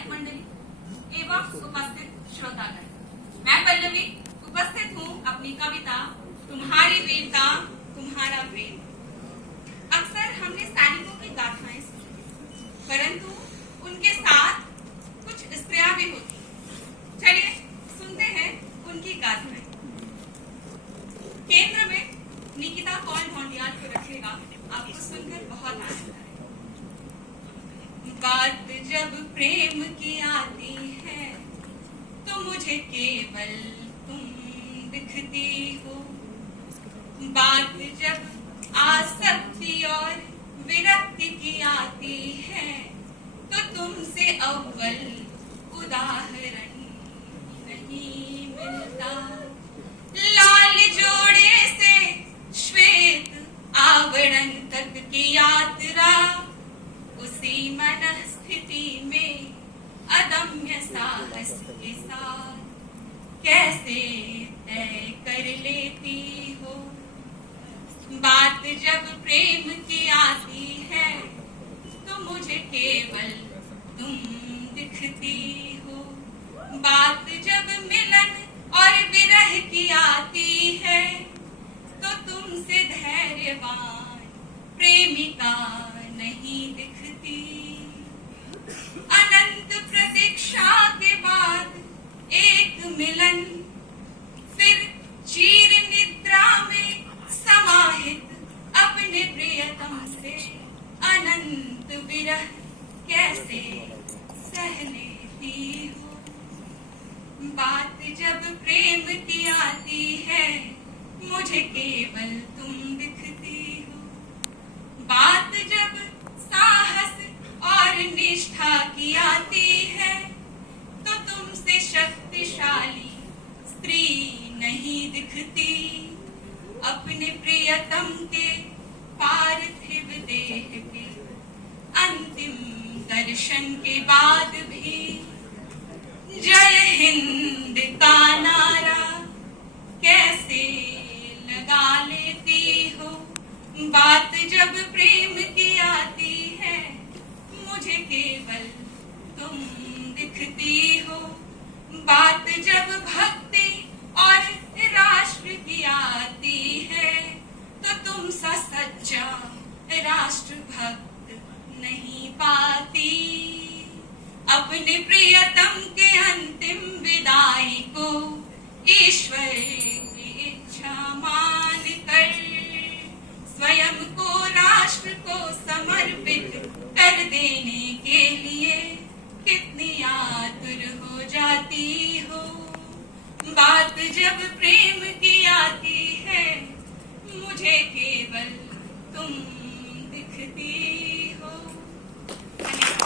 गायक मंडली एवं उपस्थित श्रोतागण, मैं पल्लवी उपस्थित हूँ अपनी कविता तुम्हारी वीरता तुम्हारा प्रेम। अक्सर हमने सैनिकों की गाथाएं सुनी, परंतु उनके साथ कुछ स्त्रियां भी होती। चलिए सुनते हैं उनकी गाथाएं। केंद्र में निकिता कौल ढोंडियाल को रखेगा, आपको सुनकर बहुत आनंद आएगा। बात जब प्रेम की आती है तो मुझे केवल तुम दिखती हो। बात जब आसक्ति और विरक्ति की आती है तो तुमसे अव्वल उदाहरण नहीं मिलता। लाल जोड़े से श्वेत आवरण तक की यात्रा, उसी मनस्थिति में अदम्य साहस के साथ कैसे तय कर लेती हो। बात जब प्रेम की आती है तो मुझे केवल तुम दिखती हो। बात जब मिलन और विरह की आती है तो तुमसे धैर्यवान प्रेमिका नहीं दिखती। अनंत प्रतीक्षा के बाद एक मिलन, फिर चीर निद्रा में समाहित अपने प्रियतम से अनंत विरह कैसे सह लेती हो। बात जब प्रेम की आती है मुझे केवल तुम दिखती हो। बात जब साहस और निष्ठा की आती है तो तुमसे शक्तिशाली स्त्री नहीं दिखती। अपने प्रियतम के पार्थिव देह के अंतिम दर्शन के बाद भी जय हिंद का नारा कैसे लगा लेती हो। बात जब प्रेम की आती है मुझे केवल तुम दिखती हो। बात जब भक्ति और राष्ट्र की आती है तो तुम सा सच्चा राष्ट्र भक्त नहीं पाती। अपने प्रियतम के अंतिम विदाई को ईश्वर की इच्छा मान कर स्वयं को राष्ट्र को समर्पित कर देने के लिए कितनी आतुर हो जाती हो। बात जब